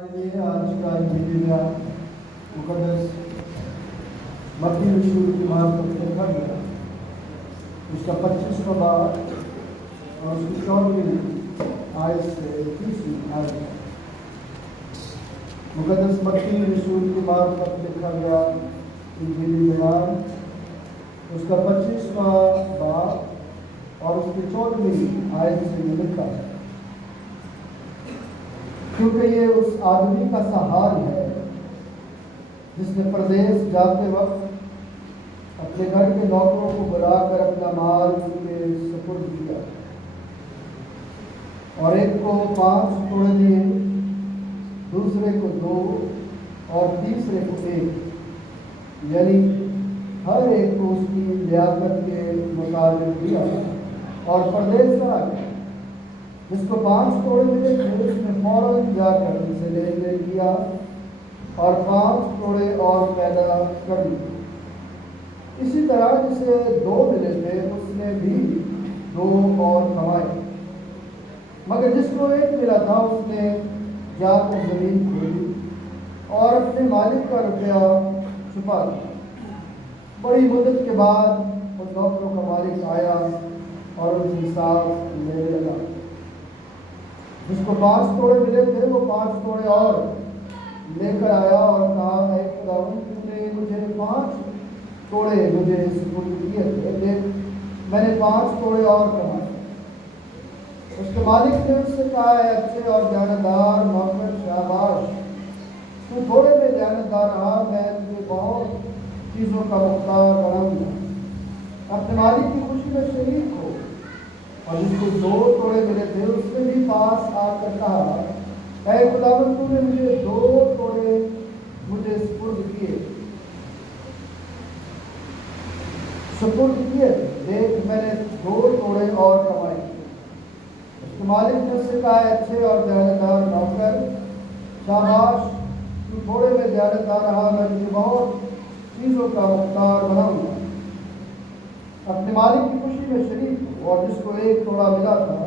ہمارے لیے آج کا انجیل مقدس متی رسول کی بات پر لکھا گیا، اس کا 25واں باب اور اس کی 14ویں آیت سے 30ویں آیت۔ مقدس متی رسول کی بات پر لکھا گیا انجیلی بیان، اس کا 25واں باب اور اس کی 14ویں آیت سے یہ لکھا ہے، کیونکہ یہ اس آدمی کا سا حال ہے جس نے پردیس جاتے وقت اپنے گھر کے نوکروں کو بلا کر اپنا مال ان کے سپرد کیا، اور ایک کو 5 توڑے دیے، دوسرے کو 2 اور تیسرے کو 1، یعنی ہر ایک کو اس کی لیاقت کے مطابق دیا، اور پردیس چلا گیا۔ جس کو 5 توڑے ملے تھے اس نے فوراً جا کر ان سے لین دین کیا اور 5 توڑے اور پیدا کر لیے۔ اسی طرح جسے 2 ملے تھے اس نے بھی 2 اور کمائے، مگر جس کو 1 ملا تھا اس نے جا کر زمین کھودی اور اپنے مالک کا روپیہ چھپا دیا۔ بڑی مدت کے بعد ان نوکروں کا مالک آیا اور ان سے حساب لینے لگا۔ جس کو 5 توڑے ملے تھے وہ 5 توڑے اور لے کر آیا اور کہا، اے خداوند، تو نے مجھے 5 توڑے مجھے سپرد کیے تھے، دیکھ میں نے 5 توڑے اور کمائے۔ اس کے مالک نے اس سے کہا، اے اچھے اور دیانتدار نوکر، شاباش، تو تھوڑے میں دیانتدار رہا، میں تجھے بہت چیزوں کا مختار بناؤں گا۔ اپنے مالک کی خوشی میں شریک ہو۔ اور جس کو 2 توڑے ملے تھے اس نے بھی پاس آ کر کہا، اے خداوند، تو نے مجھے 2 توڑے مجھے سپرد کیے، دیکھ میں نے 2 توڑے اور کمائے۔ اس کے مالک نے اس سے کہا، اچھے اور دیانتدار نوکر، شاباش، تو تھوڑے میں دیانتدار رہا، میں تجھے بہت چیزوں کا مختار بناؤں گا۔ اپنے مالک کی خوشی میں شریک ہو۔ اور جس کو 1 توڑا ملا تھا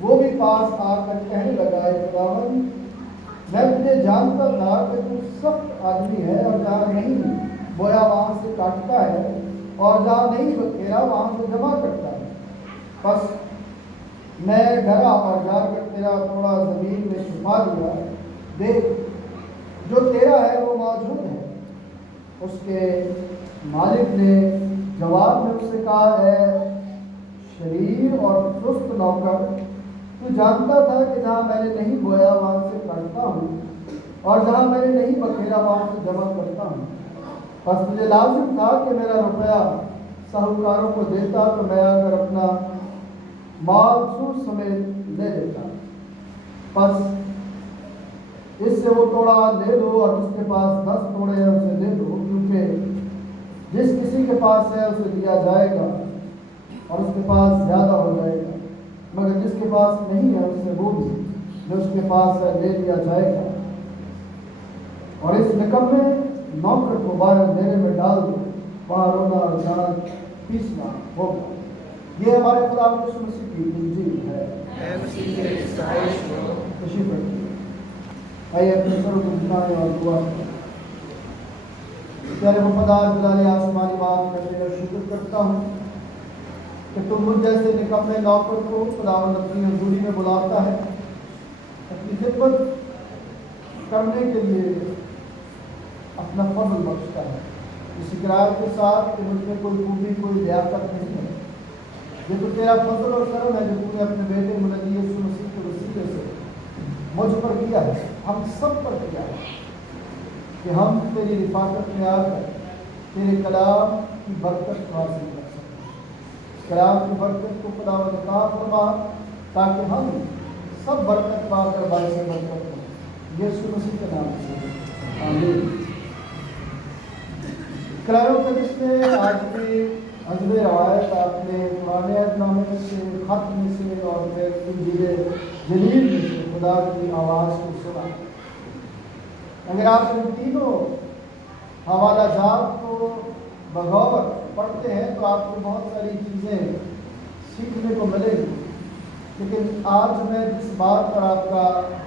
وہ بھی پاس آ کر کہنے لگا، اے خداوند، میں تجھے جانتا تھا کہ تو سخت آدمی ہے، اور جہاں نہیں بویا وہاں سے کاٹتا ہے، اور جہاں نہیں بکھیرا وہاں سے جمع کرتا ہے۔ بس میں ڈرا اور جا کر تیرا توڑا زمین میں چھپا دیا، دیکھ جو تیرا ہے وہ موجود ہے۔ اس کے مالک نے جواب میں اس سے کہا، اے شریر اور سست نوکر، تو جانتا تھا کہ جہاں میں نے نہیں بویا وہاں سے کاٹتا ہوں، اور جہاں میں نے نہیں بکھیرا وہاں سے جمع کرتا ہوں۔ بس مجھے لازم تھا کہ میرا روپیہ ساہوکاروں کو دیتا، تو میں آ کر اپنا مال سود سمیت لے لیتا۔ بس اس سے وہ توڑا لے لو، اور جس کے پاس 10 توڑے ہیں اسے دے دو، کیونکہ جس کسی کے پاس ہے اسے دیا جائے گا اور اس کے پاس زیادہ ہو جائے گا، مگر جس کے پاس نہیں ہے اس سے وہ بھی جو اس کے پاس ہے لے لیا جائے گا۔ اور اس نکمے نوکر کو باہر اندھیرے میں ڈال دو، وہاں رونا اور دانت پیسنا ہوگا۔ یہ ہمارے خدا یسوع مسیح کی انجیل ہے۔ خوشی پڑتی ہے۔ آئیے اپنے سروں کو جھکائیں اور دعا کریں۔ پیارے وفادار جلال آسمانی باپ، میں تیرا شکر کرتا ہوں کہ تم مجھ جیسے نکمے نوکر کو خداوند اپنی حضوری میں بلاتا ہے، اپنی خدمت کرنے کے لیے اپنا فضل بخشتا ہے، اس اقرار کے ساتھ کہ مجھ میں کوئی خوبی کوئی لیاقت نہیں ہے۔ یہ تو تیرا فضل اور کرم ہے جو تو نے اپنے بیٹے منجی یسوع مسیح کے وسیلے سے مجھ پر کیا ہے، ہم سب پر کیا ہے، کہ ہم تیری رفاقت میں آ کر تیرے کلام کی برکت حاصل کر سکیں۔ کلام کی برکت کو خداوند عطا فرما تاکہ ہم سب برکت پا کر باعث برکت ہوں، یسوع مسیح کے نام سے آمین۔ کلام قدس میں آج بھی حسب روایت آپ نے پرانے عہد نامے سے، خط میں سے اور پھر انجیل جلیل میں سے خدا کی آواز کو سنا۔ اگر آپ ان تینوں حوالہ جات کو بغور پڑھتے ہیں تو آپ کو بہت ساری چیزیں سیکھنے کو ملیں گی، لیکن آج میں جس بات پر آپ کا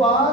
5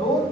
2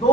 2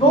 2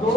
2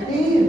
3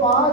5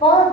5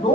2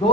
2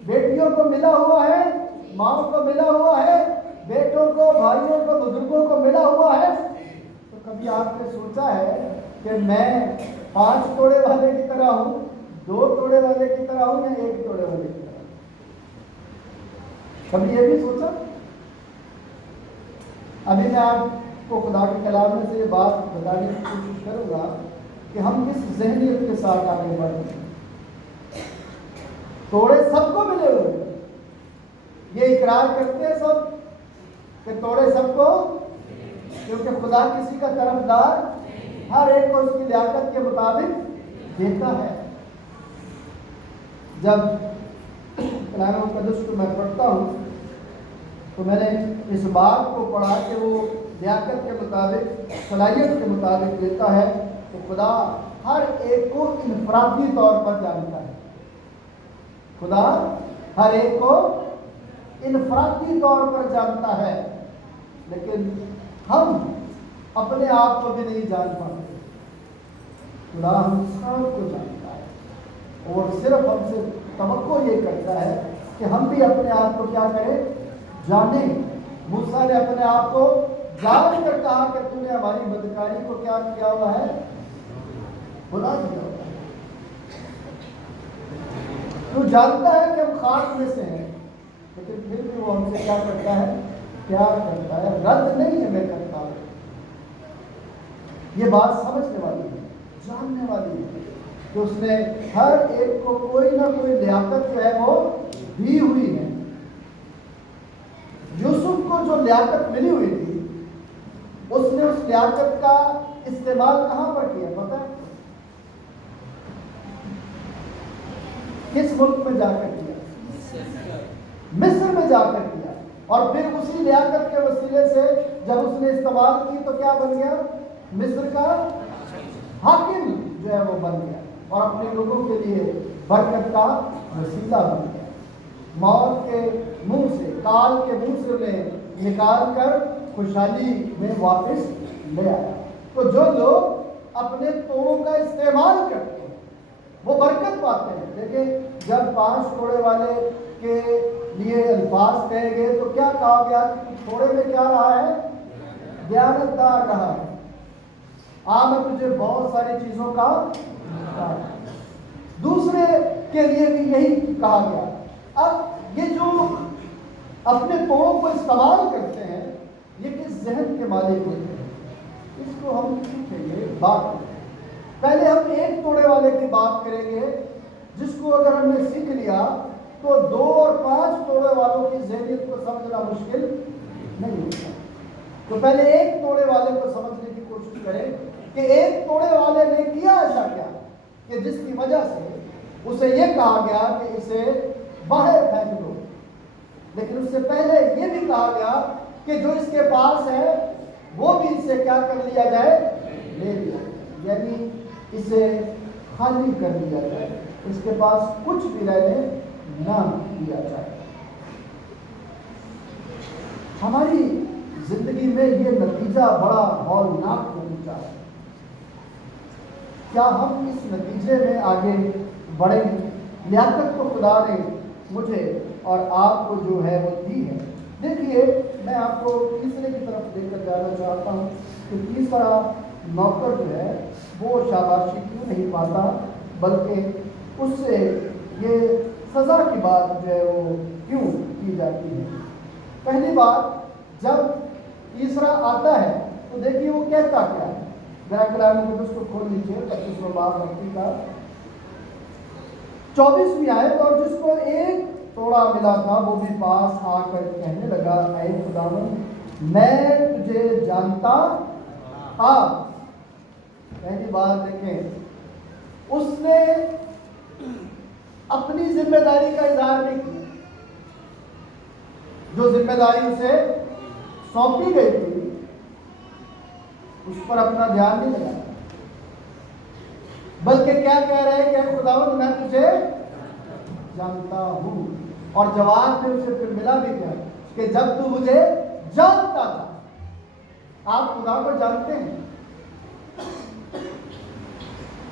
بیٹیوں کو ملا ہوا ہے، ماؤں کو ملا ہوا ہے، بیٹوں کو، بھائیوں کو، بزرگوں کو ملا ہوا ہے، تو کبھی آپ نے سوچا ہے کہ میں 5 توڑے والے کی طرح ہوں، 2 توڑے والے کی طرح ہوں، یا 1 توڑے والے کی طرح؟ کبھی یہ بھی سوچا؟ ابھی میں آپ کو خدا کے کلام میں سے یہ بات بتانے کی کوشش کروں گا کہ ہم کس ذہنیت کے ساتھ آگے بڑھ رہے ہیں۔ توڑے سب کو ملے ہوئے ہیں، یہ اقرار کرتے ہیں سب کہ توڑے سب کو، کیونکہ خدا کسی کا طرفدار ہر ایک کو اس کی لیاقت کے مطابق دیتا ہے۔ جب کلام مقدس کو میں پڑھتا ہوں تو میں نے اس بات کو پڑھا کہ وہ لیاقت کے مطابق، صلاحیت کے مطابق دیتا ہے، تو خدا ہر ایک کو انفرادی طور پر جانتا ہے۔ خدا ہر ایک کو انفرادی طور پر جانتا ہے، لیکن ہم اپنے آپ کو بھی نہیں جان پاتے۔ خدا ہم سب کو جانتا ہے اور صرف ہم سے توقع یہ کرتا ہے کہ ہم بھی اپنے آپ کو کیا کریں؟ جانیں۔ موسیٰ نے اپنے آپ کو جان کر کہا کہ تو نے ہماری بدکاری کو کیا کیا ہوا ہے؟ بھلا دیا ہوا ہے۔ تو جانتا ہے کہ ہم خاک میں سے ہیں، لیکن پھر بھی وہ ہم سے کیا کرتا ہے؟ پیار کرتا ہے، رد نہیں ہمیں کرتا۔ یہ بات سمجھنے والی ہے، جاننے والی ہے کہ اس نے ہر ایک کو کوئی نہ کوئی لیاقت جو ہے وہ دی ہوئی ہے۔ یوسف کو جو لیاقت ملی ہوئی تھی، اس نے اس لیاقت کا استعمال کہاں پر کیا پتہ ہے؟ کس ملک میں جا کر کیا؟ مصر میں جا کر کیا، اور پھر اسی لیاقت کے وسیلے سے جب اس نے استعمال کی تو کیا بن گیا؟ مصر کا حاکم جو ہے وہ بن گیا، اور اپنے لوگوں کے لیے برکت کا وسیلہ بن گیا۔ موت کے منہ سے، کال کے منہ سے انہیں نکال کر خوشحالی میں واپس لے آیا۔ تو جو لوگ اپنے توڑوں کا استعمال کرتے ہیں وہ برکت پاتے ہیں، لیکن جب 5 توڑے والے کے لیے الفاظ کہے گئے تو کیا کہا گیا کہ تھوڑے میں کیا رہا ہے؟ دیانتدار رہا ہے۔ میں تجھے بہت ساری چیزوں کا دوسرے کے لیے بھی یہی کہا گیا۔ اب یہ جو اپنے توڑوں کو استعمال کرتے ہیں، یہ کس ذہن کے مالک ہوتے ہیں؟ اس کو ہم سیکھیں گے بات۔ پہلے ہم 1 توڑے والے کی بات کریں گے، جس کو اگر ہم نے سیکھ لیا تو 2 اور 5 توڑے والوں کی ذہنیت کو سمجھنا مشکل نہیں ہوتا۔ تو پہلے 1 توڑے والے کو سمجھنے کی کوشش کریں کہ 1 توڑے والے نے کیا ایسا کیا کہ جس کی وجہ سے اسے یہ کہا گیا کہ اسے باہر پھینک دو، لیکن اس سے پہلے یہ بھی کہا گیا کہ جو اس کے پاس ہے وہ بھی اسے کیا کر لیا جائے؟ لے لیا، یعنی اسے خالی کر دیا جائے، اس کے پاس کچھ بھی رہنے نہ دیا جائے۔ ہماری زندگی میں یہ نتیجہ بڑا ہولناک نتیجہ ہے۔ کیا ہم اس نتیجے میں آگے بڑھیں گے؟ لیاقت کو خدا نے مجھے اور آپ کو جو ہے وہ دی ہے۔ دیکھیے، میں آپ کو تیسرے کی طرف لے کر جانا چاہتا ہوں کہ تیسرا نوکر جو ہے وہ شاباشی کیوں نہیں پاتا، بلکہ اس سے یہ سزا کی بات جو ہے وہ کیوں کی جاتی ہے۔ پہلی بات، جب تیسرا آتا ہے تو دیکھیے وہ کہتا کیا ہے۔ ذرا کلام مقدس کو کھول لیجیے 25واں باب متی کا 24ویں آیت۔ اور جس کو 1 توڑا ملا تھا وہ بھی پاس آ کر کہنے لگا، اے خداوند، میں تجھے جانتا تھا۔ پہلی بات دیکھیں، اس نے اپنی ذمہ داری کا اظہار نہیں کیا۔ جو ذمہ داری اسے سونپی گئی تھی اس پر اپنا دھیان نہیں لگایا، بلکہ کیا کہہ رہے ہیں کہ خداوند میں تجھے جانتا ہوں۔ اور جواب میں اسے پھر ملا بھی کیا کہ جب تو مجھے جانتا تھا۔ آپ خدا کو جانتے ہیں؟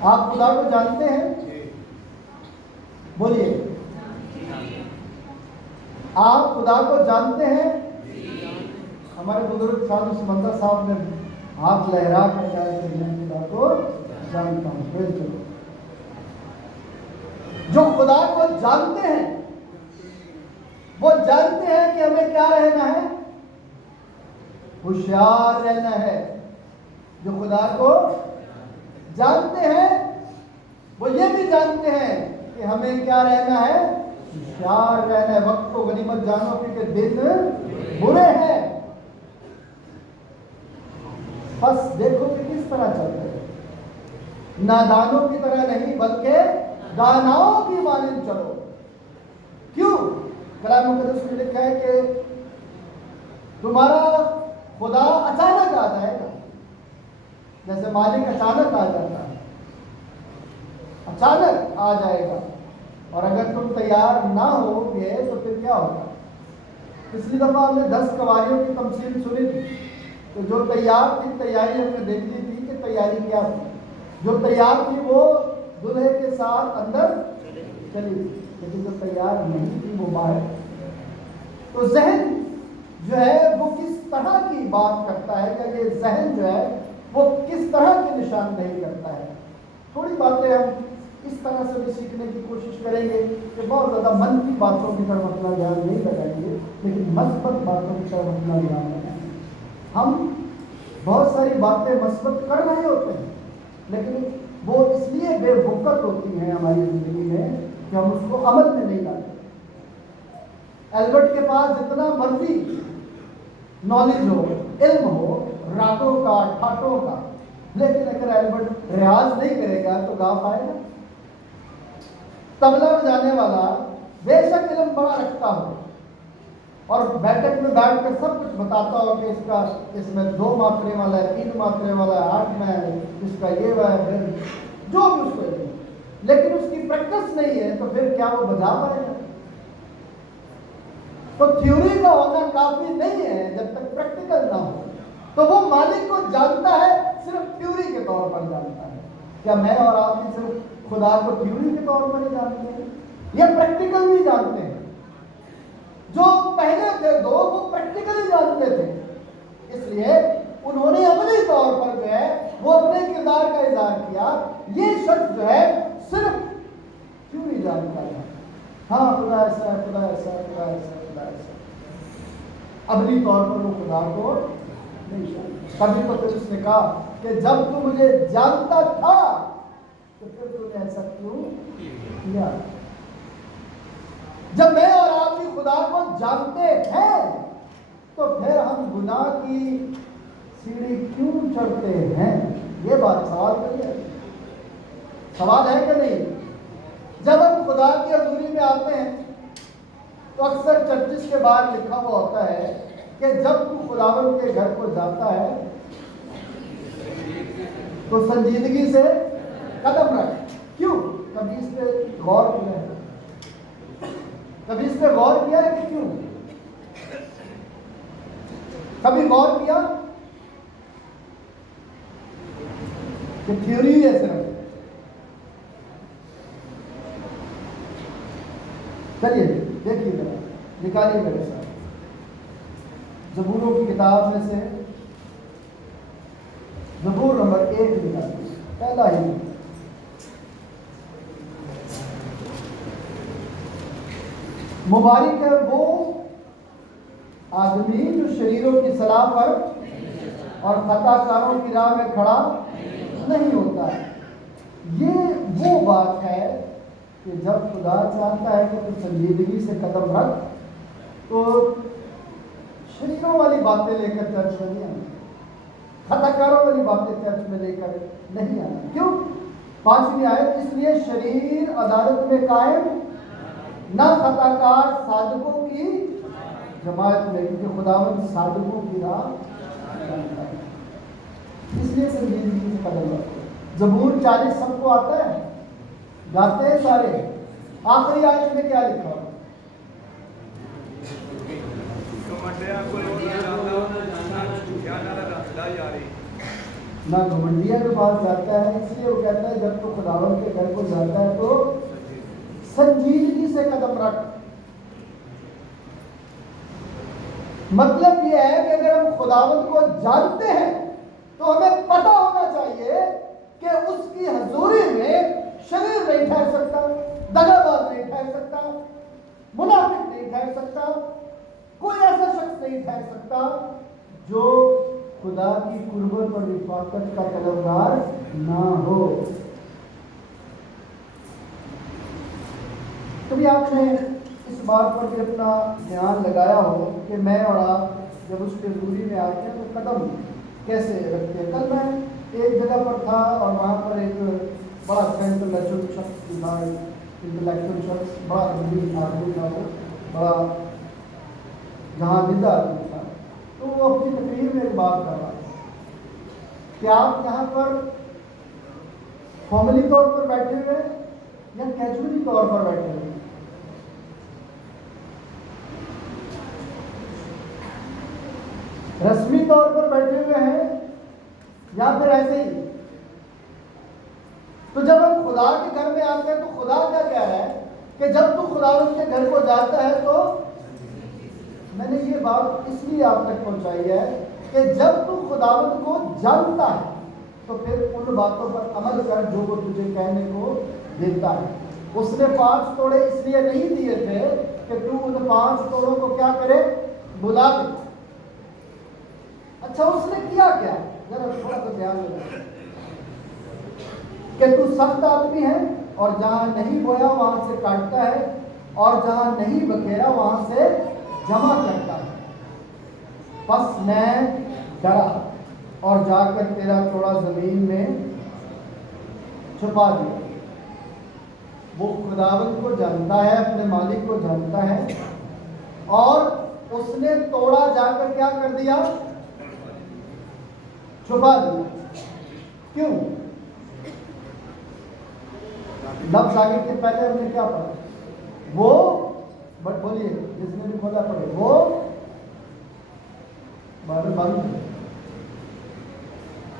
آپ خدا کو جانتے ہیں؟ بولیے، آپ خدا کو جانتے ہیں؟ ہمارے بزرگ سادھو سمندر صاحب نے ہاتھ لہرا کر کہا کہ میں خدا کو جانتا ہوں. پھر چلو جو خدا کو جانتے ہیں وہ جانتے ہیں کہ ہمیں کیا رہنا ہے؟ ہوشیار رہنا ہے. جو خدا کو جانتے ہیں وہ یہ بھی جانتے ہیں کہ ہمیں کیا رہنا ہے؟ ہوشیار رہنا ہے. وقت کو غنیمت جانو کیونکہ دن برے ہیں. بس دیکھو کہ کس طرح چلتے ہیں. نادانوں کی طرح نہیں بلکہ داناؤں کی مانند چلو. کیوں؟ کلام مقدس میں لکھا ہے کہ تمہارا خدا اچانک آ جائے گا. جیسے مالک اچانک آ جاتا ہے، اچانک آ جائے گا. اور اگر تم تیار نہ ہو گے تو پھر کیا ہوگا؟ پچھلی دفعہ ہم نے 10 کنواریوں کی تمثیل سنی تھی. تو جو تیار تھی تیاری ہم نے دیکھ لی تھی کہ تیاری کیا تھی. جو تیار تھی وہ دلہے کے ساتھ اندر چلی تھی، لیکن جو تیار نہیں تھی وہ باہر. تو ذہن جو ہے وہ کس طرح کی بات کرتا ہے، یا یہ ذہن جو ہے وہ کس طرح کی نشاندہی کرتا ہے. تھوڑی باتیں ہم اس طرح سے بھی سیکھنے کی کوشش کریں گے کہ بہت زیادہ منفی باتوں کی طرف اپنا دھیان نہیں لگائیں گے، لیکن مثبت باتوں کی طرف اپنا دھیان لگائیں گے. ہم بہت ساری باتیں مثبت کر رہے ہوتے ہیں، لیکن وہ اس لیے بے وقت ہوتی ہیں ہماری زندگی میں کہ ہم اس کو عمل میں نہیں لاتے. البرٹ کے پاس جتنا مرضی نالج ہو، علم ہو، راگوں کا، ٹھاٹوں کا، لیکن اگر البرٹ ریاض نہیں کرے گا تو گا پائے گا؟ طبلہ بجانے والا بے شک علم بڑا رکھتا ہو اور بیٹھک میں بیٹھ کر سب کچھ بتاتا ہو کہ اس میں 2 ماترے والا ہے، 3 ماترے والا ہے، 8 میں ہے، اس کا یہ ہے، پھر جو بھی اس کو ہے، لیکن اس کی پریکٹس نہیں ہے تو پھر کیا وہ بجا پائے گا؟ تو تھیوری کا ہونا کافی نہیں ہے جب تک پریکٹیکل نہ ہو. تو وہ مالک کو جانتا ہے، صرف تھیوری کے طور پر جانتا ہے. کیا میں اور آپ بھی صرف خدا کو تھیوری کے طور پر ہی جانتے ہیں یا پریکٹیکل بھی جانتے ہیں؟ جو پہلے تھے 2 وہ پریکٹیکلی جانتے تھے، اس لیے انہوں نے عملی طور پر جو ہے وہ اپنے کردار کا اظہار کیا. یہ شخص جو ہے صرف تھیوری جانتا ہے، ہاں خدا ایسا ہے، خدا ایسا ہے، خدا ایسا ہے، خدا ایسا ہے. عملی طور پر وہ خدا کو نہیں جانتا. تبھی تو پھر اس نے کہا کہ جب تو مجھے جانتا تھا تو پھر تو نے ایسا کیوں کیا؟ جب میں اور آپ بھی خدا کو جانتے ہیں تو پھر ہم گناہ کی سیڑھی کیوں چڑھتے ہیں؟ یہ بات سوال کریے. سوال ہے کہ نہیں؟ جب ہم خدا کی حضوری میں آتے ہیں تو اکثر چرچز کے باہر لکھا ہوا ہوتا ہے کہ جب تو خداوند کے گھر کو جاتا ہے تو سنجیدگی سے قدم رکھ. کیوں؟ کبھی اس پہ غور کیا ہے؟ کبھی اس پہ غور کیا ہے کہ کیوں؟ کبھی غور کیا کہ تھیوری ہے صرف؟ چلیے دیکھیے ذرا، نکالیے میرے ساتھ زبوروں کی کتاب میں سے زبور نمبر 1 نکالیے، پہلا ہی. مبارک ہے وہ آدمی جو شریروں کی صلاح پر اور خطا کاروں کی راہ میں کھڑا نہیں ہوتا ہے. یہ وہ بات ہے کہ جب خدا چاہتا ہے کہ تو سنجیدگی سے قدم رکھ تو شریروں والی باتیں لے کر چرچ میں نہیں آنا، خطا کاروں والی باتیں چرچ میں لے کر نہیں آنا. کیوں؟ 5ویں آیت، اس لیے شریر عدالت میں قائم نہ خطا کار صادقوں کی جماعت میں، کیونکہ خداوند صادقوں کی راہ جانتا ہے. اس لیے سنجیدگی سے قدم رکھو. زبور 40 سب کو آتا ہے، گاتے ہیں سارے. آخری آیت میں کیا لکھا ہوا؟ نہ گھمنڈیا کے پاس جاتا ہے، اس لیے وہ کہتا ہے جب تو خداوند کے گھر کو جاتا ہے تو سنجیدگی سے قدم رکھ. مطلب یہ ہے کہ اگر ہم خداوند کو جانتے ہیں تو ہمیں پتہ ہونا چاہیے کہ اس کی حضوری میں شریر نہیں ٹھہر سکتا، دغا باز نہیں ٹھہر سکتا، منافق نہیں ٹھہر سکتا، کوئی ایسا شخص نہیں ٹھہر سکتا جو خدا کی قربت اور رفاقت کا طلبگار نہ ہو۔ کبھی آپ نے اس بات پر بھی اپنا دھیان لگایا ہو کہ میں اور آپ جب اس کے حضوری میں آتے ہیں تو قدم کیسے رکھتے ہیں؟ کل میں ایک جگہ پر تھا اور وہاں پر ایک بڑا انٹلیکچوئل شخص تھا، انٹلیکچوئل شخص، بڑا علمی آدمی تھا، وہ بڑا جہاں زندہ آدمی تھا، تو وہ اپنی تقریر میں ایک بات کر رہا تھا کہ آپ یہاں پر فارملی طور پر بیٹھے ہوئے یا کیجولی طور پر بیٹھے ہوئے؟ رسمی طور پر بیٹھے ہوئے ہیں یا پھر ایسے ہی؟ تو جب ہم خدا کے گھر میں آتے ہیں تو خدا کا کیا ہے کہ جب تو خداوند کے گھر کو جاتا ہے تو میں نے یہ بات اس لیے آپ تک پہنچائی ہے کہ جب تو خداوند کو جانتا ہے تو پھر ان باتوں پر عمل کر جو وہ تجھے کہنے کو دیتا ہے۔ اس نے 5 توڑے اس لیے نہیں دیے تھے کہ تو ان 5 توڑوں کو کیا کرے؟ بلا دے۔ اچھا اس نے کیا کیا؟ ذرا تھوڑا سا دھیان دے کہ تو سخت آدمی ہے اور جہاں نہیں بویا وہاں سے کاٹتا ہے اور جہاں نہیں بکھیرا وہاں سے جمع کرتا ہے، پس میں ڈرا اور جا کر تیرا توڑا زمین میں چھپا دیا۔ وہ خداوند کو جانتا ہے، اپنے مالک کو جانتا ہے، اور اس نے توڑا جا کر کیا کر دیا؟ چھپا دیا۔ کیوں؟ لفظ آگے کے پہلے ہم نے کیا پڑھا؟ وہ بولیے جس نے بھی کھولا پڑھے، وہ بارے بند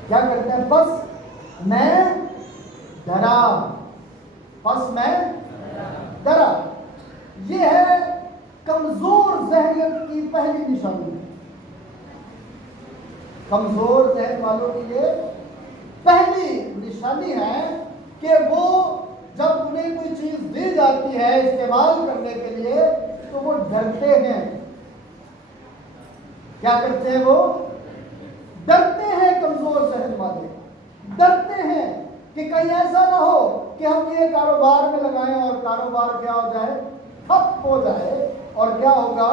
کیا کرتے ہیں؟ پس میں ڈرا، پس میں ڈرا۔ یہ ہے کمزور ذہنیت کی پہلی نشانی۔ کمزور ذہن والوں کی یہ پہلی نشانی ہے کہ وہ جب انہیں کوئی چیز دی جاتی ہے استعمال کرنے کے لیے تو وہ ڈرتے ہیں۔ کیا کرتے ہیں؟ وہ ڈرتے ہیں۔ کمزور ذہن والے ڈرتے ہیں کہ کہیں ایسا نہ ہو کہ ہم یہ کاروبار میں لگائیں اور کاروبار کیا ہو جائے؟ ٹھپ ہو جائے، اور کیا ہوگا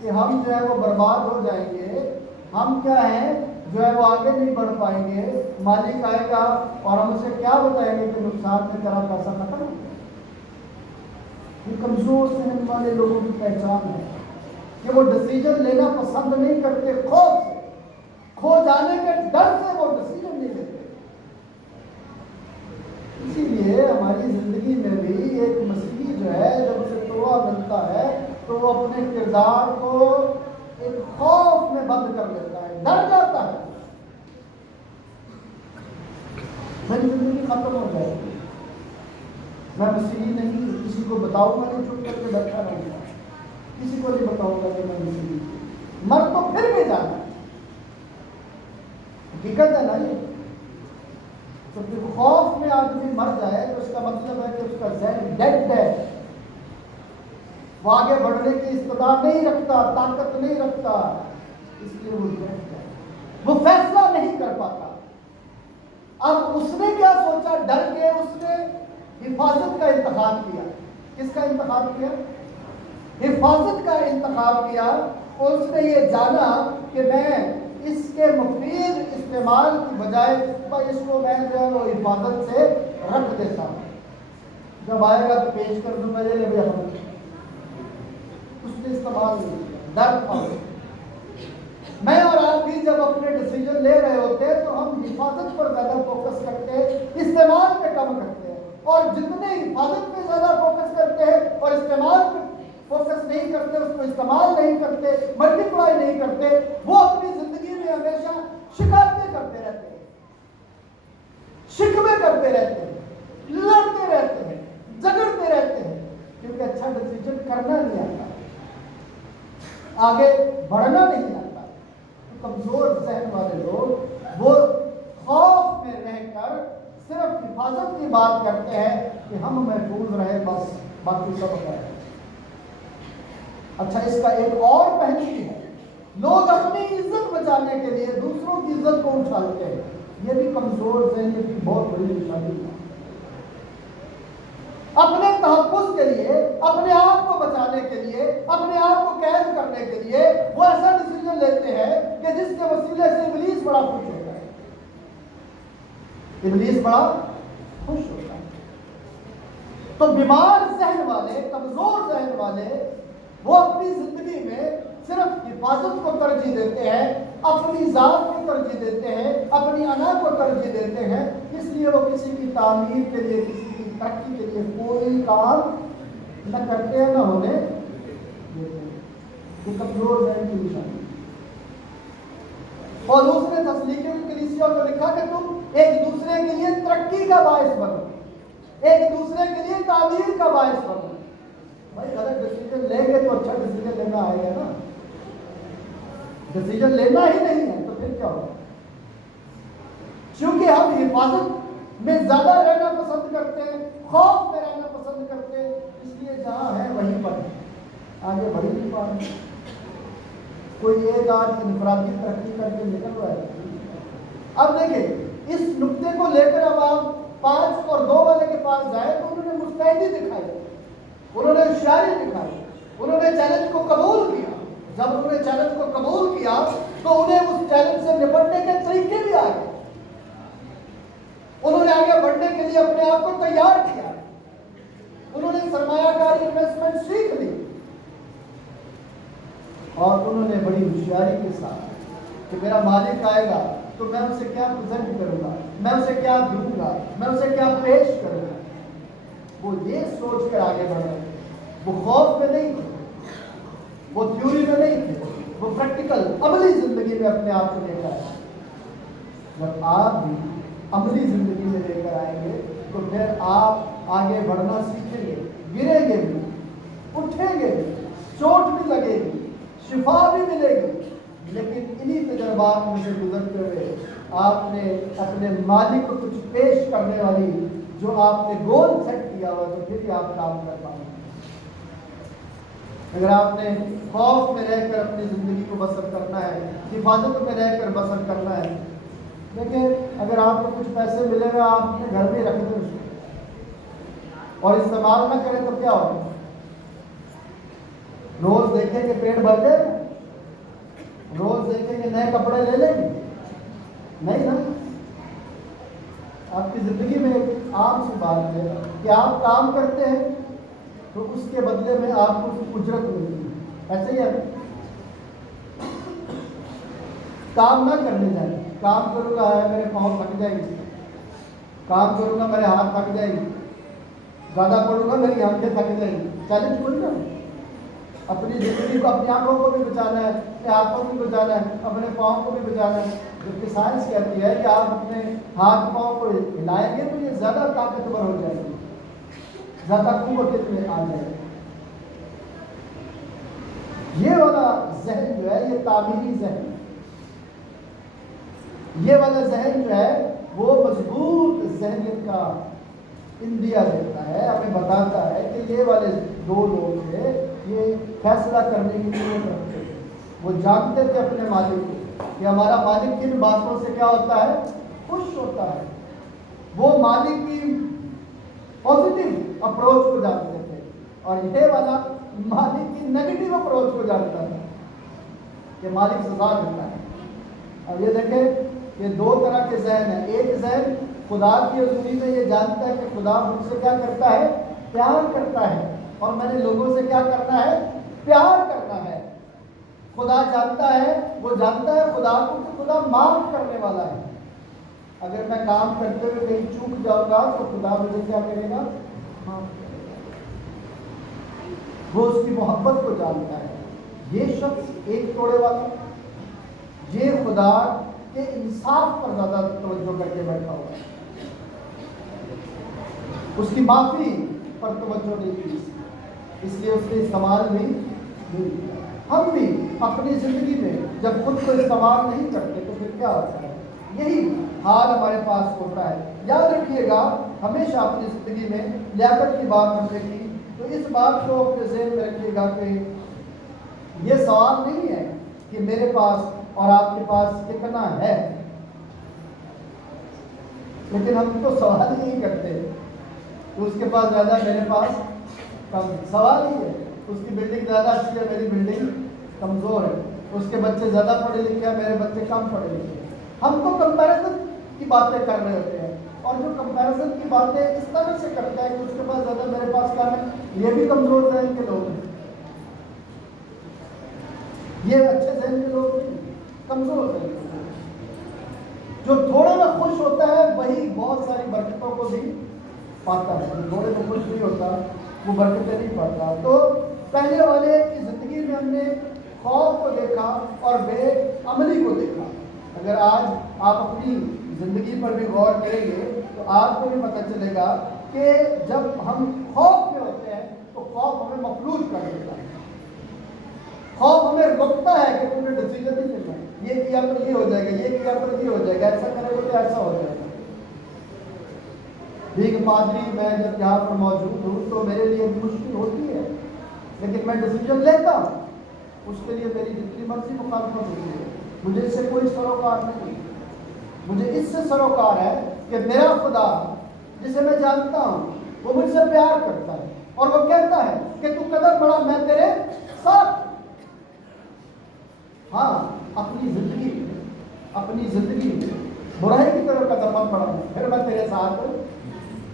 کہ ہم جو ہے وہ برباد ہو جائیں گے، ہم کیا ہیں جو ہے وہ آگے نہیں بڑھ پائیں گے، مالک آئے گا اور ہم اسے کیا بتائیں گے کہ نقصان میں تیرا پیسہ ختم۔ یہ کمزور ذہن والے لوگوں کی پہچان ہے کہ وہ ڈیسیجن لینا پسند نہیں کرتے، خوف سے، کھو جانے کے ڈر سے وہ ڈیسیجن نہیں لیتے۔ اسی لیے ہماری زندگی میں بھی ایک مسیحی جو ہے جب اسے توبہ ملتا ہے تو وہ اپنے کردار کو ایک خوف میں بند کر لیتا ہے، ڈر جاتا ہے، میری زندگی ختم ہو جائے گی، میں مسیحی نہیں، کسی کو بتاؤں گا نہیں، چپ کر کے بیٹھا رہوں گا، کسی کو نہیں بتاؤں گا کہ میں مسیحی ہوں، مر تو پھر بھی جانا ہے۔ حقیقت ہے نا یہ۔ تو پھر خوف میں آدمی مر جائے تو اس کا مطلب ہے کہ اس کا ذہن ڈیڈ ہے، وہ آگے بڑھنے کی استطاعت نہیں رکھتا، طاقت نہیں رکھتا، اس لیے وہ ڈیڈ ہے، وہ فیصلہ نہیں کر پاتا۔ اب اس نے کیا سوچا؟ ڈر کے اس نے حفاظت کا انتخاب کیا۔ کس کا انتخاب کیا؟ حفاظت کا انتخاب کیا، اور اس نے یہ جانا کہ میں اس کے مفید استعمال کی بجائے اس کو میں جو ہے وہ حفاظت سے رکھ دیتا ہوں، جب آئے گا تو پیش کر دوں، میرے لیے اس نے استعمال نہیں کیا، ڈر تھا۔ میں اور آپ بھی جب اپنے ڈیسیجن لے رہے ہوتے ہیں تو ہم حفاظت پر زیادہ فوکس کرتے ہیں، استعمال پہ کم کرتے ہیں، اور جتنے حفاظت پہ زیادہ فوکس کرتے ہیں اور استعمال پہ فوکس نہیں کرتے، اس کو استعمال نہیں کرتے، ملٹیپلائی نہیں کرتے، وہ اپنی زندگی میں ہمیشہ شکایتیں کرتے رہتے ہیں، شکوے کرتے رہتے ہیں، لڑتے رہتے ہیں، جھگڑتے رہتے ہیں، کیونکہ اچھا ڈیسیجن کرنا نہیں آتا۔ آگے بڑھنا نہیں آتا. کمزور ذہن والے لوگ وہ خوف میں رہ کر صرف حفاظت کی بات کرتے ہیں کہ ہم محفوظ رہے، بس باقی سب ہے. اچھا، اس کا ایک اور پہلو بھی ہے. لوگ اپنی عزت بچانے کے لیے دوسروں کی عزت کو اچھالتے ہیں. یہ بھی کمزور ذہنیت کی بہت بڑی نشانی ہے. اپنے تحفظ کے لیے، اپنے آپ کو بچانے کے لیے، اپنے آپ کو قید کرنے کے لیے وہ ایسا ڈیسیجن لیتے ہیں کہ جس کے وسیلے سے ابلیس بڑا خوش ہوتا ہے. ابلیس بڑا خوش ہوتا ہے. تو بیمار ذہن والے، کمزور ذہن والے وہ اپنی زندگی میں صرف حفاظت کو ترجیح دیتے ہیں، اپنی ذات کو ترجیح دیتے ہیں، اپنی انا کو ترجیح دیتے ہیں. اس لیے وہ کسی کی تعمیر کے لیے، کسی کی ترقی کے لیے کوئی کام نہ کرتے ہیں، نہ ہونے دیتے ہیں. یہ کمزور ذہن کی نشانی. اور دوسرے تسلیقے کی کلیسیا کو لکھا کہ تم ایک دوسرے کے لیے ترقی کا باعث بنو، ایک دوسرے کے لیے تعمیر کا باعث بنو. بھائی غلط ڈیسیجن لیں گے تو اچھا ڈیسیجن لینا آئے گا نا. ڈیسیجن لینا ہی نہیں ہے تو پھر کیا ہوگا؟ کیونکہ ہم حفاظت میں زیادہ رہنا پسند کرتے ہیں، خوف میں رہنا پسند کرتے ہیں، اس لیے جہاں ہے وہیں پر آگے بڑھ نہیں پا رہے. کوئی ایک آج انفرادی ترقی کر کے نکل رہا ہے. اب دیکھیں اس نقطے کو لے کر اب آپ 5 اور 2 والے کے پاس جائیں تو انہوں نے مستعدی دکھائی، انہوں نے ہوشیاری دکھائی، انہوں نے چیلنج کو قبول کیا. جب انہوں نے چیلنج کو قبول کیا تو انہیں اس چیلنج سے نپٹنے کے طریقے بھی آ گئے. انہوں نے آگے بڑھنے کے لیے اپنے آپ کو تیار کیا، انہوں نے سرمایہ کاری انویسٹمنٹ سیکھ لی، اور انہوں نے بڑی ہوشیاری کے ساتھ کہ میرا مالک آئے گا تو میں اسے کیا پریزنٹ کروں گا، میں اسے کیا دوں گا، میں اسے کیا پیش کروں گا. وہ یہ سوچ کر آگے بڑھ رہے ہیں. وہ خوف میں نہیں تھے، وہ تھیوری میں نہیں تھے، وہ پریکٹیکل عملی زندگی میں اپنے آپ کو لے کر آئے. جب آپ بھی عملی زندگی میں لے کر آئیں گے تو پھر آپ آگے بڑھنا سیکھیں گے. گریں گے بھی، اٹھیں گے بھی، چوٹ بھی لگے گی، شفا بھی ملے گی، لیکن انہی تجربات میں سے گزرتے ہوئے آپ نے اپنے مالک کو کچھ پیش کرنے والی جو آپ نے گول سیٹ کیا ہوا تو پھر ہی آپ کام کر پائیں گے. اگر آپ نے خوف میں رہ کر اپنی زندگی کو بسر کرنا ہے، حفاظت میں رہ کر بسر کرنا ہے، دیکھیں اگر آپ کو کچھ پیسے ملے گا آپ اپنے گھر میں رکھ دیں اس کو اور استعمال نہ کریں تو کیا ہوگا؟ روز دیکھیں کہ پیٹ بھر جائے گا، روز دیکھیں کہ نئے کپڑے لے لیں گے؟ نہیں نا. آپ کی زندگی میں ایک عام سی بات ہے کہ آپ کام کرتے ہیں تو اس کے بدلے میں آپ کو اجرت ملتی ہے. ایسے ہی ہے، کام نہ کرنے جائیں. کام کروں گا میرے پاؤں تھک جائیں گے، کام کروں گا میرے ہاتھ تھک جائیں گے، زیادہ پڑھوں گا میری آنکھیں تھک جائیں گی. چیلنج کوئی نہ. اپنی زندگی کو، اپنی آنکھوں کو بھی بچانا ہے، اپنے ہاتھوں کو بھی بچانا ہے، اپنے پاؤں کو بھی بچانا ہے. جبکہ سائنس کہتی ہے کہ آپ اپنے ہاتھ پاؤں کو ہلائیں گے تو یہ زیادہ طاقتور ہو جائے گی، زیادہ قوت میں آ جائے گی. یہ والا ذہن جو ہے یہ تعمیری ذہن، یہ والا ذہن جو ہے وہ مضبوط ذہنیت کا اندیا دیتا ہے، ہمیں بتاتا ہے کہ یہ والے 2 لوگ تھے، یہ فیصلہ کرنے کی ضرورت رکھتے تھے. وہ جانتے تھے اپنے مالک کو کہ ہمارا مالک کن باتوں سے کیا ہوتا ہے؟ خوش ہوتا ہے. وہ مالک کی پازیٹیو اپروچ کو جانتے تھے اور یہ والا مالک کی نیگیٹو اپروچ کو جانتا تھا کہ مالک سزا دیتا ہے. اب یہ دیکھیں یہ 2 طرح کے ذہن ہیں. ایک ذہن خدا کی حضوری میں یہ جانتا ہے کہ خدا مجھ سے کیا کرتا ہے؟ پیار کرتا ہے، اور میں نے لوگوں سے کیا کرنا ہے؟ پیار کرنا ہے. خدا جانتا ہے، وہ جانتا ہے خدا کو کہ خدا معاف کرنے والا ہے. اگر میں کام کرتے ہوئے کہیں چوک جاؤں گا تو خدا مجھے کیا کرے گا؟ وہ اس کی محبت کو جانتا ہے. یہ شخص ایک توڑے والا، یہ خدا کے انصاف پر زیادہ توجہ کر کے بیٹھا ہوا ہے، اس کی معافی پر توجہ نہیں کی، اس لیے اس نے استعمال بھی نہیں کیا. ہم بھی اپنی زندگی میں جب خود کو استعمال نہیں کرتے تو پھر کیا ہوتا ہے؟ یہی حال ہمارے پاس ہوتا ہے۔ یاد رکھیے گا ہمیشہ اپنی زندگی میں لیاقت کی بات کرنے کی، تو اس بات کو اپنے ذہن میں رکھیے گا کہ یہ سوال نہیں ہے کہ میرے پاس اور آپ کے پاس کتنا ہے، لیکن ہم تو سوال ہی نہیں کرتے کہ اس کے پاس زیادہ میرے پاس کم۔ سوال ہی ہے اس کی بلڈنگ زیادہ اچھی ہے، میری بلڈنگ کمزور ہے، اس کے بچے زیادہ پڑھے لکھے ہیں، میرے بچے کم پڑھے لکھے ہیں۔ ہم تو کمپیریزن کی باتیں کر رہے ہوتے ہیں، اور جو کمپیریزن کی باتیں اس طرح سے کرتا ہے کہ اس کے پاس زیادہ میرے پاس کم ہے، یہ بھی کمزور ذہن کے لوگ ہیں، یہ اچھے ذہن کے لوگ نہیں، کمزور ذہن کے لوگ۔ جو تھوڑے میں خوش ہوتا ہے وہی بہت ساری برکتوں کو بھی پاتا ہے، جو تھوڑے میں خوش نہیں ہوتا وہ برکتیں نہیں پاتا۔ تو پہلے والے کی زندگی میں ہم نے خوف کو دیکھا اور بے عملی کو دیکھا۔ اگر آج آپ اپنی زندگی پر بھی غور کریں گے تو آپ کو بھی پتہ چلے گا کہ جب ہم خوف میں ہوتے ہیں تو خوف ہمیں مفلوج کر دیتا ہے، خوف ہمیں روکتا ہے کہ تمہیں ڈیسیجن نہیں لینا، یہ کیا پر یہ ہو جائے گا، یہ کیا پر یہ ہو جائے گا، ایسا کرے گا تو ایسا ہو جائے گا۔ ایک پادری میں جب یہاں پر موجود ہوں تو میرے لیے مشکل ہوتی ہے، لیکن میں ڈیسیجن لیتا ہوں، اس کے لیے میری جتنی مرضی مخالفت ہوتی ہے، مجھے اس سے کوئی سروکار نہیں، مجھے اس سے سروکار ہے کہ میرا خدا جسے میں جانتا ہوں وہ مجھ سے پیار کرتا ہے، اور وہ کہتا ہے کہ تو قدم بڑھا میں تیرے ساتھ۔ ہاں، اپنی زندگی میں برائی کی طرف قدم مت بڑھا، پھر میں تیرے ساتھ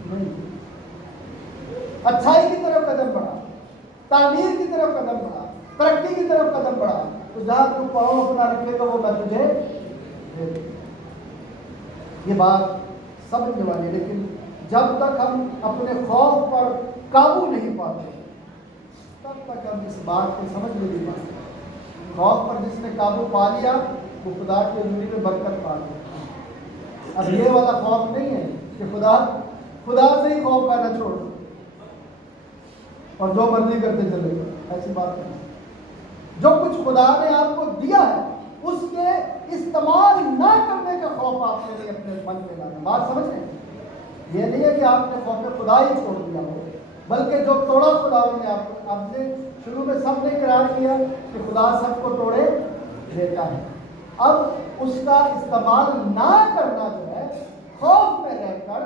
نہیں، اچھائی کی طرف قدم بڑھا، تعمیر کی طرف قدم بڑھا، ترقی کی طرف قدم بڑھا، تو جہاں تو پاؤں اپنا رکھے گا وہ میں تجھے دے دوں۔ یہ بات سمجھنے والی، لیکن جب تک ہم اپنے خوف پر قابو نہیں پاتے تب تک ہم اس بات کو سمجھ نہیں پاتے۔ خوف پر جس نے قابو پا لیا وہ خدا کی حضوری میں برکت پا لیا۔ اب یہ والا خوف نہیں ہے کہ خدا سے ہی خوف کرنا چھوڑ دو اور جو مرضی کرتے چلے گا، ایسی بات نہیں۔ جو کچھ خدا نے آپ کو دیا ہے اس کے استعمال نہ کرنے کا خوف آپ کے لیے اپنے من میں لانا۔ بات سمجھ رہے ہیں؟ یہ نہیں ہے کہ آپ نے خوف خدا ہی چھوڑ دیا ہو، بلکہ جو توڑا خدا نے آپ نے شروع میں سب نے اقرار کیا کہ خدا سب کو توڑے دیتا ہے، اب اس کا استعمال نہ کرنا جو ہے خوف میں رہ کر،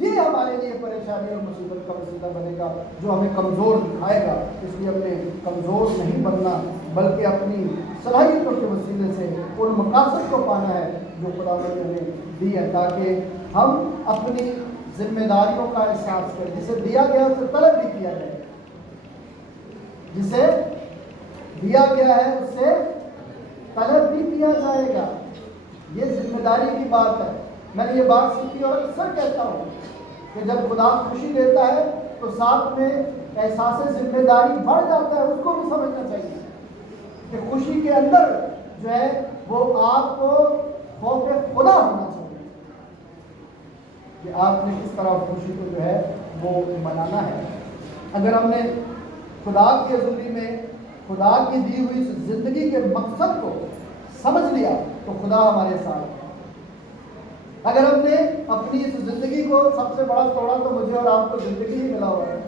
یہ ہمارے لیے پریشانی اور مصیبت کا وسیلہ بنے گا، جو ہمیں کمزور دکھائے گا۔ اس لیے ہمیں کمزور نہیں بننا بلکہ اپنی صلاحیتوں کے وسیلے سے ان مقاصد کو پانا ہے جو خدا نے ہمیں دی ہے، تاکہ ہم اپنی ذمہ داریوں کا احساس کریں۔ جسے دیا گیا اسے طلب بھی کیا جائے، جسے دیا گیا ہے اس سے طلب بھی کیا جائے گا۔ یہ ذمہ داری کی بات ہے۔ میں نے یہ بات سیکھی اور اکثر کہتا ہوں کہ جب خدا خوشی دیتا ہے تو ساتھ میں احساس ذمہ داری بڑھ جاتا ہے، اس کو بھی سمجھنا چاہیے کہ خوشی کے اندر جو ہے وہ آپ کو خوف خدا ہونا چاہیے کہ آپ نے کس طرح خوشی کو جو ہے وہ منانا ہے۔ اگر ہم نے خدا کی حضوری میں خدا کی دی ہوئی زندگی کے مقصد کو سمجھ لیا تو خدا ہمارے ساتھ ہے۔ اگر ہم نے اپنی اس زندگی کو سب سے بڑا توڑا تو مجھے اور آپ کو زندگی ہی ملا ہوا ہے۔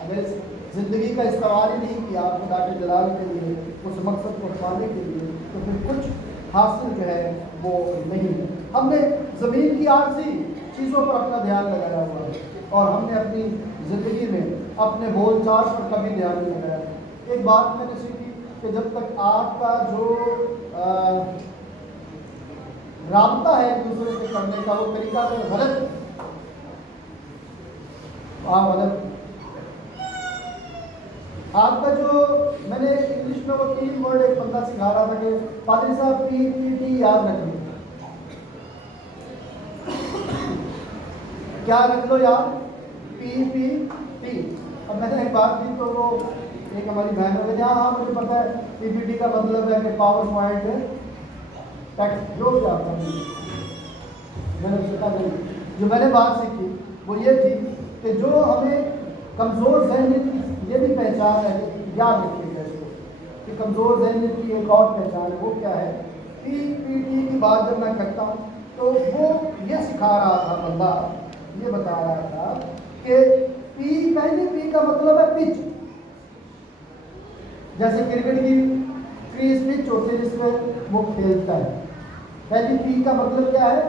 اگر اس زندگی کا استعمال ہی نہیں کیا خدا کے جلال کے لیے، اس مقصد کو پانے کے لیے، تو پھر کچھ حاصل جو ہے وہ نہیں ہے۔ ہم نے زمین کی عارضی چیزوں پر اپنا دھیان لگایا ہوا ہے اور ہم نے اپنی زندگی میں اپنے بول چال پر کبھی دھیان نہیں لگایا۔ ایک بات میں نے سیکھی کہ جب تک آپ کا جو رابطہ ہے ایک دوسرے سے کرنے کا وہ طریقہ اگر غلط ہے، آپ غلط، آپ کا جو میں نے انگلش میں وہ 3 ورڈ ایک بندہ سکھا رہا تھا کہ پادری صاحب PPT یاد رکھ لو۔ کیا رکھ لو یاد؟ PPT۔ اب میں نے ایک بات کی تو وہ ایک ہماری بہن ہو گئی، ہاں مجھے پتا ہے PPT کا مطلب ہے کہ پاور پوائنٹ ٹیکسٹ جو بھی آتا ہے۔ میں نے سیکھا نہیں، جو میں نے بات سیکھی وہ یہ تھی کہ جو ہمیں کمزور ذہن یہ بھی پہچان ہے، یاد رکھیے گا اس کو کہ کمزور ذہنیت کی ایک اور پہچان ہے، وہ کیا ہے؟ پی پی ٹی کی بات جب میں کرتا ہوں تو وہ یہ سکھا رہا تھا بندہ، یہ بتا رہا تھا کہ پی، پہلی پی کا مطلب ہے پچ، جیسے کرکٹ کی کریز پچ ہوتی ہے جس میں وہ کھیلتا ہے، پہلی پی کا مطلب کیا ہے؟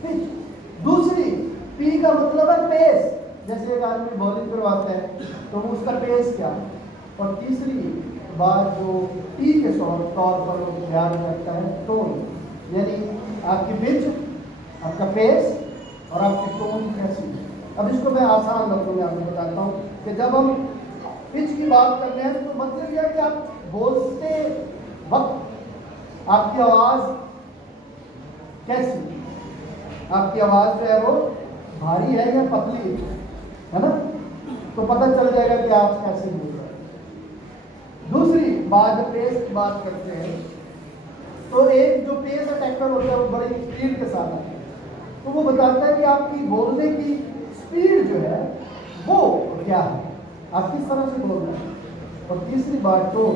پچ۔ دوسری پی کا مطلب ہے پیس، جیسے ایک آدمی بالنگ کرواتا ہے تو وہ اس کا پیس کیا ہے۔ اور تیسری بات جو ٹی کے طور پر وہ بیان کرتا ہے، ٹون، یعنی آپ کی پچ، آپ کا پیس اور آپ کی ٹون کیسی ہے۔ اب اس کو میں آسان لفظوں میں آپ کو بتاتا ہوں کہ جب ہم پچ کی بات کرتے ہیں تو مطلب یہ ہے کہ آپ بولتے وقت آپ کی آواز کیسی، آپ کی آواز جو ہے وہ بھاری ہے یا پتلی ہے نا، تو پتہ چل جائے گا کہ آپ کیسے بول رہے ہیں۔ دوسری بات جب پیس کی بات کرتے ہیں تو ایک جو پیس اٹیکر ہوتا ہے وہ بڑی اسپیڈ کے ساتھ آتا ہے، تو وہ بتاتا ہے کہ آپ کی بولنے کی اسپیڈ جو ہے وہ کیا ہے، آپ کس طرح سے بول رہے ہیں۔ اور تیسری بات تو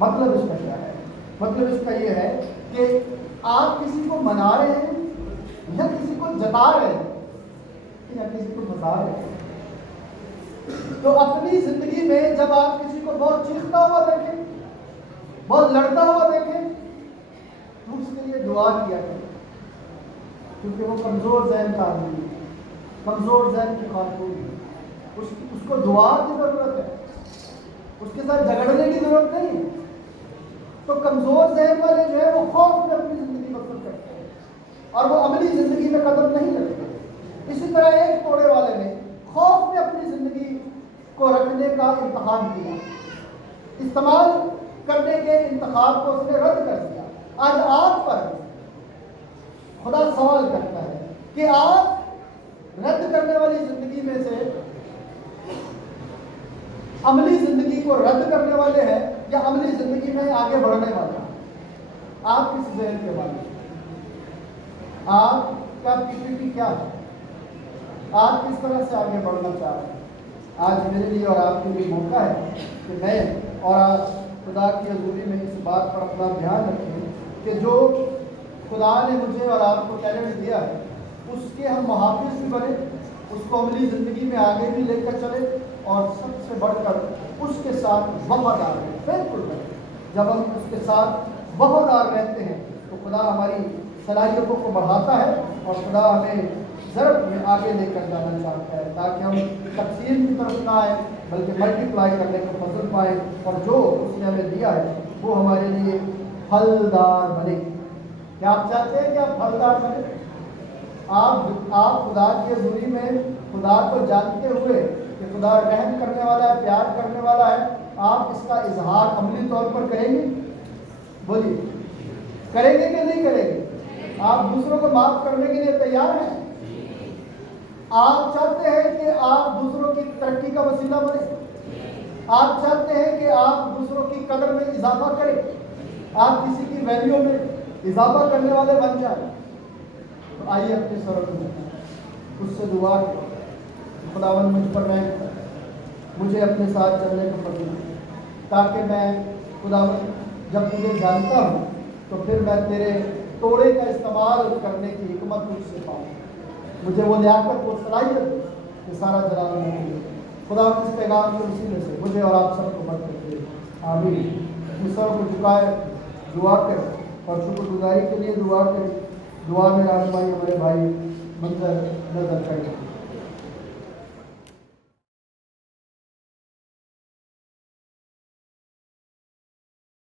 مطلب اس کا کیا ہے؟ مطلب اس کا یہ ہے کہ آپ کسی کو منا رہے ہیں یا کسی کو جتا رہے ہیں یا کسی کو بتا رہے ہیں۔ تو اپنی زندگی میں جب آپ کسی کو بہت چیختا ہوا دیکھیں، بہت لڑتا ہوا دیکھیں، تو اس کے لیے دعا کیا کریں، کیونکہ وہ کمزور ذہن کا آدمی ہے، کمزور ذہن کی خاتون ہے، اس کو دعا کی ضرورت ہے، اس کے ساتھ جھگڑنے کی ضرورت نہیں ہے۔ تو کمزور ذہن والے جو ہے وہ خوف میں اپنی زندگی بسر کرتے ہیں اور وہ عملی زندگی میں قدم نہیں رکھتے۔ اسی طرح ایک توڑے والے نے خوف میں اپنی زندگی کو رکھنے کا انتخاب کیا، استعمال کرنے کے انتخاب کو اس نے رد کر دیا۔ آج آپ پر خدا سوال کرتا ہے کہ آپ رد کرنے والی زندگی میں سے عملی زندگی کو رد کرنے والے ہیں یا عملی زندگی میں آگے بڑھنے والے ہیں؟ آپ کس ذہن کے والے ہیں؟ آپ کا پی کیا ہے؟ آپ کس طرح سے آگے بڑھنا چاہ رہے ہیں؟ آج میرے لیے اور آپ کے لیے موقع ہے کہ میں اور آج خدا کی حضوری میں اس بات پر اپنا دھیان رکھیں کہ جو خدا نے مجھے اور آپ کو ٹیلنٹ دیا ہے اس کے ہم محافظ بھی بنے، اس کو عملی زندگی میں آگے بھی لے کر چلے اور سب سے بڑھ کر اس کے ساتھ وفادار رہیں۔ بالکل بھائی، جب ہم اس کے ساتھ وفادار رہتے ہیں تو خدا ہماری صلاحیتوں کو بڑھاتا ہے اور خدا ہمیں ضرب میں آگے لے کر جانا چاہتا ہے تاکہ ہم تقسیم کی طرف نہ آئیں بلکہ ملٹیپلائی کرنے کا فضل پائیں اور جو اس نے ہمیں دیا ہے وہ ہمارے لیے پھلدار بنے۔ کیا آپ چاہتے ہیں کہ آپ پھلدار بنے؟ آپ خدا کی حضوری میں خدا کو جانتے ہوئے کہ خدا رحم کرنے والا ہے، پیار کرنے والا ہے، آپ اس کا اظہار عملی طور پر کریں گے؟ بولیے، کریں گے کہ نہیں کریں گے؟ آپ دوسروں کو معاف کرنے کے لیے تیار ہیں؟ آپ چاہتے ہیں کہ آپ دوسروں کی ترقی کا وسیلہ بنیں؟ آپ چاہتے ہیں کہ آپ دوسروں کی قدر میں اضافہ کریں، آپ کسی کی ویلیو میں اضافہ کرنے والے بن جائیں؟ تو آئیے اپنے سروں میں اس سے دعا کریں، خداوند مجھ پر رحم کر، مجھے اپنے ساتھ چلنے کو فضل دے تاکہ میں خداوند جب تجھے جانتا ہوں تو پھر میں تیرے توڑے کا استعمال کرنے کی حکمت مجھ سے پاؤں، مجھے وہ لیاقت، وہ صلاحیت کہ سارا جلال میں دے۔ خدا اس پیغام کے وسیلے سے مجھے اور آپ سب کو برکت دے، آمین۔ اپنے سر کو جھکائے دعا کریں اور شکر گزاری کے لیے دعا کریں۔ دعا میں رہنمائی ہمارے بھائی منظر نظر کریں۔